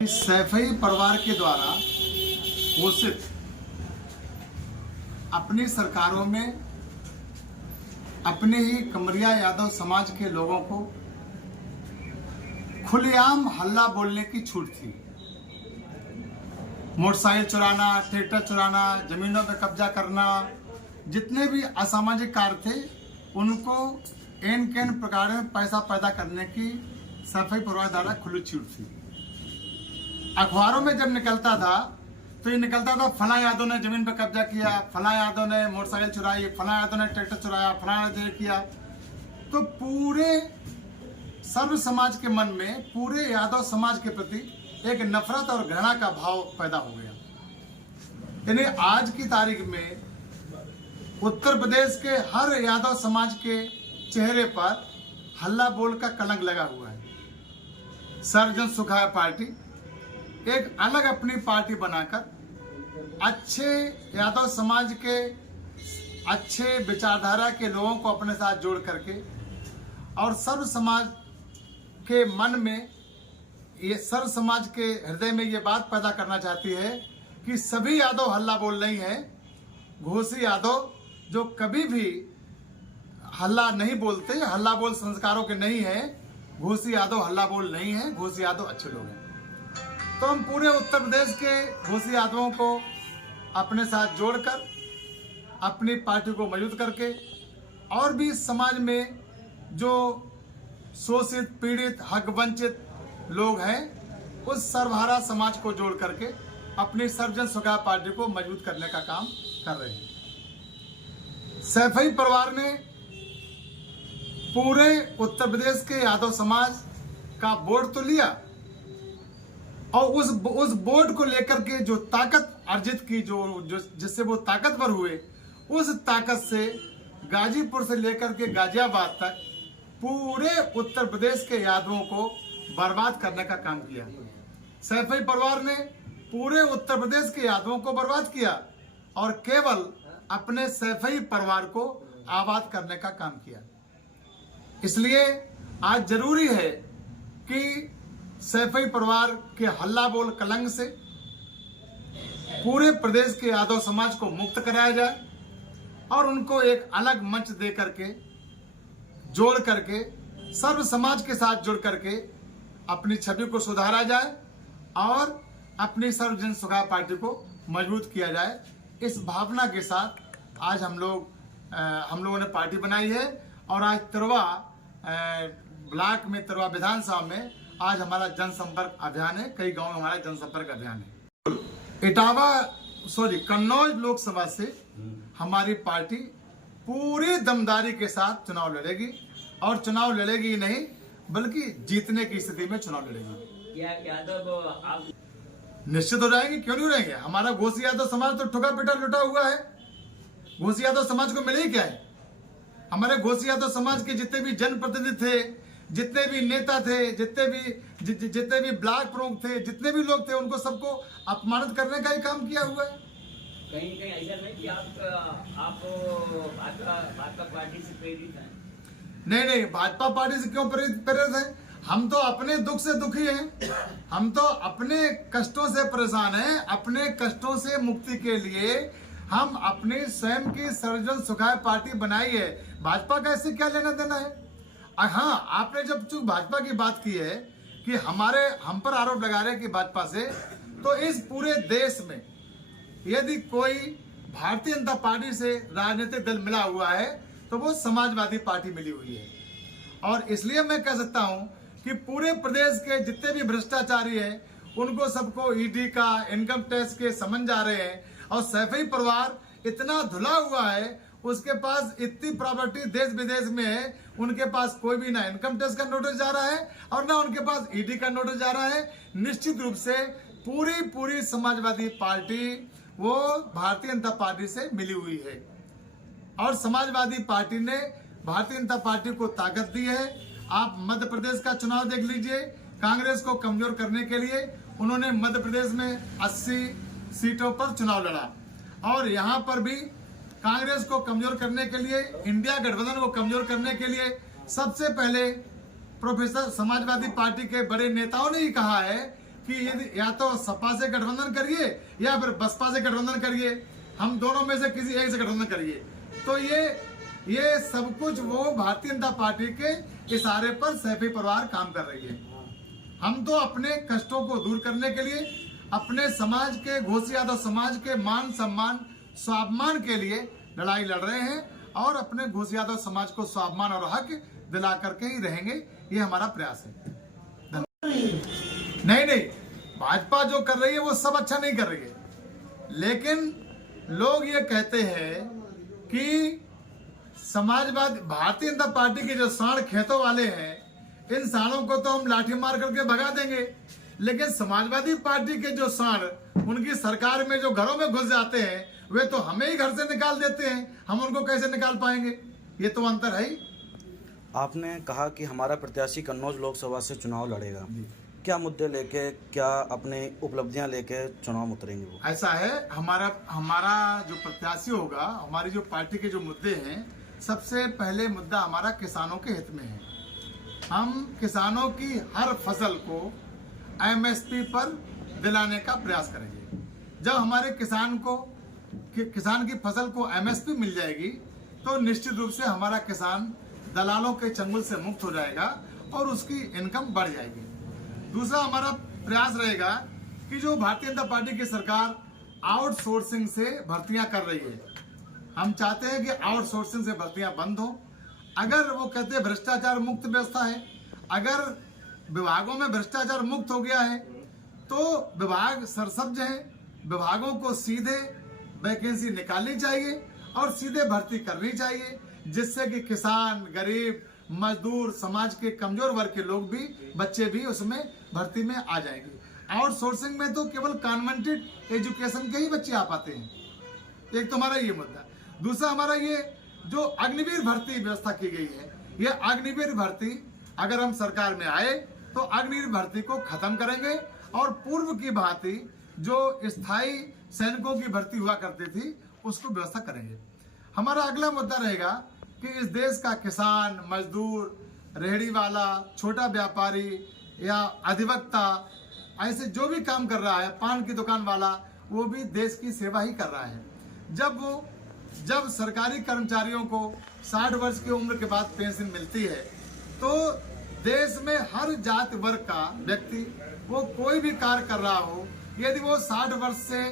सैफई परिवार के द्वारा घोषित अपनी सरकारों में अपने ही कमरिया यादव समाज के लोगों को खुलेआम हल्ला बोलने की छूट थी। मोटरसाइकिल चुराना, ट्रैक्टर चुराना, जमीनों पर कब्जा करना, जितने भी असामाजिक कार्य थे उनको एन कैन प्रकार में पैसा पैदा करने की सैफई परिवार द्वारा खुली छूट थी। अखबारों में जब निकलता था तो ये निकलता था फला यादव ने जमीन पर कब्जा किया, फला यादव ने मोटरसाइकिल चुराई, फला यादव ने ट्रैक्टर चुराया, फला यादव ने किया। तो पूरे सर्व समाज के मन में पूरे यादव समाज के प्रति एक नफरत और घृणा का भाव पैदा हो गया। यानी आज की तारीख में उत्तर प्रदेश के हर यादव समाज के चेहरे पर हल्ला बोल का कलंक लगा हुआ है। सर्वजन सुखाय पार्टी एक अलग अपनी पार्टी बनाकर अच्छे यादव समाज के अच्छे विचारधारा के लोगों को अपने साथ जोड़ करके और सर्व समाज के मन में सर्व समाज के हृदय में ये बात पैदा करना चाहती है कि सभी यादव हल्ला बोल नहीं है। घोसी यादव जो कभी भी हल्ला नहीं बोलते, हल्ला बोल संस्कारों के नहीं है, घोसी यादव हल्ला बोल नहीं है, घोसी यादव अच्छे लोग हैं। तो हम पूरे उत्तर प्रदेश के घोसी यादवों को अपने साथ जोड़कर अपनी पार्टी को मजबूत करके और भी समाज में जो शोषित, पीड़ित, हक वंचित लोग हैं उस सर्वहारा समाज को जोड़ करके अपनी सर्वजन सुखाय पार्टी को मजबूत करने का काम कर रहे हैं। सैफई परिवार ने पूरे उत्तर प्रदेश के यादव समाज का बोर्ड तो लिया और उस बोर्ड को लेकर के जो ताकत अर्जित की, जो जिससे वो ताकतवर हुए, उस ताकत से गाजीपुर से लेकर के गाजियाबाद तक पूरे उत्तर प्रदेश के यादवों को बर्बाद करने का काम किया। सैफई परिवार ने पूरे उत्तर प्रदेश के यादवों को बर्बाद किया और केवल अपने सैफई परिवार को आबाद करने का काम किया। इसलिए आज जरूरी है कि सैफई परिवार के हल्ला बोल कलंक से पूरे प्रदेश के यादव समाज को मुक्त कराया जाए और उनको एक अलग मंच दे करके जोड़ करके सर्व समाज के साथ जुड़ करके अपनी छवि को सुधारा जाए और अपनी सर्वजन सुखाय पार्टी को मजबूत किया जाए। इस भावना के साथ आज हम लोगों ने पार्टी बनाई है और आज तिरवा ब्लॉक में, तिरवा विधानसभा में आज हमारा जनसंपर्क अभियान है। कई गांव में हमारा जनसंपर्क अभियान है। कन्नौज लोकसभा से हमारी पार्टी पूरी दमदारी के साथ चुनाव लड़ेगी और चुनाव लड़ेगी नहीं बल्कि जीतने की स्थिति में चुनाव लड़ेगी। क्या यादव आप निश्चित हो जाएंगे, क्यों नहीं रहेंगे। हमारा घोसी यादव समाज तो ठुका पिटा लुटा हुआ है। घोसी यादव समाज को मिले ही क्या है। हमारे घोसी यादव समाज के जितने भी जनप्रतिनिधि थे, जितने भी नेता थे, जितने भी ब्लॉक प्रमुख थे, जितने भी लोग थे, उनको सबको अपमानित करने का ही काम किया हुआ है। कहीं कहीं ऐसा नहीं कि आप भाजपा पार्टी से प्रेरित हैं? नहीं, भाजपा पार्टी से क्यों प्रेरित है। हम तो अपने दुख से दुखी हैं, हम तो अपने कष्टों से परेशान हैं। अपने कष्टों से मुक्ति के लिए हम अपनी स्वयं की सर्वजन सुखाय पार्टी बनाई है। भाजपा का इससे क्या लेना देना है। हाँ, आपने जब चूंकि भाजपा की बात की है कि हम पर आरोप लगा रहे हैं कि भाजपा से, तो इस पूरे देश में यदि कोई भारतीय जनता पार्टी से राजनीतिक दल मिला हुआ है तो वो समाजवादी पार्टी मिली हुई है। और इसलिए मैं कह सकता हूं कि पूरे प्रदेश के जितने भी भ्रष्टाचारी हैं उनको सबको ईडी का, इनकम टैक्स के समन जा रहे हैं। और सैफई परिवार इतना धुला हुआ है, उसके पास इतनी प्रॉपर्टी देश विदेश में है, उनके पास कोई भी ना इनकम टैक्स का नोटिस जा रहा है और ना उनके पास ईडी का नोटिस जा रहा है। निश्चित रूप से पूरी समाजवादी पार्टी वो भारतीय जनता पार्टी से मिली हुई है और समाजवादी पार्टी ने भारतीय जनता पार्टी को ताकत दी है। आप मध्य प्रदेश का चुनाव देख लीजिए। कांग्रेस को कमजोर करने के लिए उन्होंने मध्य प्रदेश में 80 सीटों पर चुनाव लड़ा और यहाँ पर भी कांग्रेस को कमजोर करने के लिए, इंडिया गठबंधन को कमजोर करने के लिए सबसे पहले प्रोफेसर समाजवादी पार्टी के बड़े नेताओं ने ही कहा है कि यदि या तो सपा से गठबंधन करिए या फिर बसपा से गठबंधन करिए, हम दोनों में से किसी एक से गठबंधन करिए। तो ये सब कुछ वो भारतीय जनता पार्टी के इशारे पर सैफी परिवार काम कर रही है। हम तो अपने कष्टों को दूर करने के लिए, अपने समाज के, घोसी यादव समाज के मान सम्मान स्वाभिमान के लिए लड़ाई लड़ रहे हैं और अपने घोसी यादव समाज को स्वाभिमान और हक दिला करके ही रहेंगे, ये हमारा प्रयास है। नहीं, भाजपा जो कर रही है वो सब अच्छा नहीं कर रही है, लेकिन लोग ये कहते हैं कि समाजवादी भारतीय जनता पार्टी के जो सांड खेतों वाले हैं, इन सांडों को तो हम लाठी मार करके भगा देंगे, लेकिन समाजवादी पार्टी के जो सांड उनकी सरकार में जो घरों में घुस जाते हैं, वे तो हमें ही घर से निकाल देते हैं, हम उनको कैसे निकाल पाएंगे? ये तो अंतर है ही। आपने कहा कि हमारा प्रत्याशी कन्नौज लोकसभा से चुनाव लड़ेगा, क्या मुद्दे लेके, क्या अपनी उपलब्धियां लेके चुनाव में उतरेंगे वो? ऐसा है, हमारा जो प्रत्याशी होगा, हमारी जो पार्टी के जो मुद्दे हैं, सबसे पहले मुद्दा हमारा किसानों के हित में है। हम किसानों की हर फसल को एमएसपी पर दिलाने का प्रयास करेंगे। जब हमारे किसान की फसल को एमएसपी मिल जाएगी तो निश्चित रूप से हमारा किसान दलालों के चंगुल से मुक्त हो जाएगा और उसकी इनकम बढ़ जाएगी। दूसरा हमारा प्रयास रहेगा कि जो भारतीय जनता पार्टी की सरकार आउटसोर्सिंग से भर्तियां कर रही है, हम चाहते हैं कि आउटसोर्सिंग से भर्तियां बंद हो। अगर वो कहते हैं भ्रष्टाचार मुक्त व्यवस्था है, अगर विभागों में भ्रष्टाचार मुक्त हो गया है तो विभाग सरसब्ज हैं, विभागों को सीधे वैकेंसी निकालनी चाहिए और सीधे भर्ती करनी चाहिए, जिससे कि किसान, गरीब, मजदूर, समाज के कमजोर वर्ग के लोग भी, बच्चे भी उसमें भर्ती में आ जाएंगे। आउटसोर्सिंग में तो केवल कॉन्वेंटेड एजुकेशन के ही बच्चे आ पाते हैं। एक तो हमारा ये मुद्दा। दूसरा हमारा ये जो अग्निवीर भर्ती व्यवस्था की गई है, ये अग्निवीर भर्ती अगर हम सरकार में आए तो अग्निवीर भर्ती को खत्म करेंगे और पूर्व की भांति जो स्थायी सैनिकों की भर्ती हुआ करती थी उसको व्यवस्था करेंगे। हमारा अगला मुद्दा रहेगा कि इस देश का किसान, मजदूर, रेहड़ी वाला, छोटा व्यापारी या अधिवक्ता, ऐसे जो भी काम कर रहा है, पान की दुकान वाला, वो भी देश की सेवा ही कर रहा है। जब सरकारी कर्मचारियों को 60 वर्ष की उम्र के बाद पेंशन मिलती है तो देश में हर जाति वर्ग का व्यक्ति, वो कोई भी कार्य कर रहा हो, यदि वो 60 वर्ष से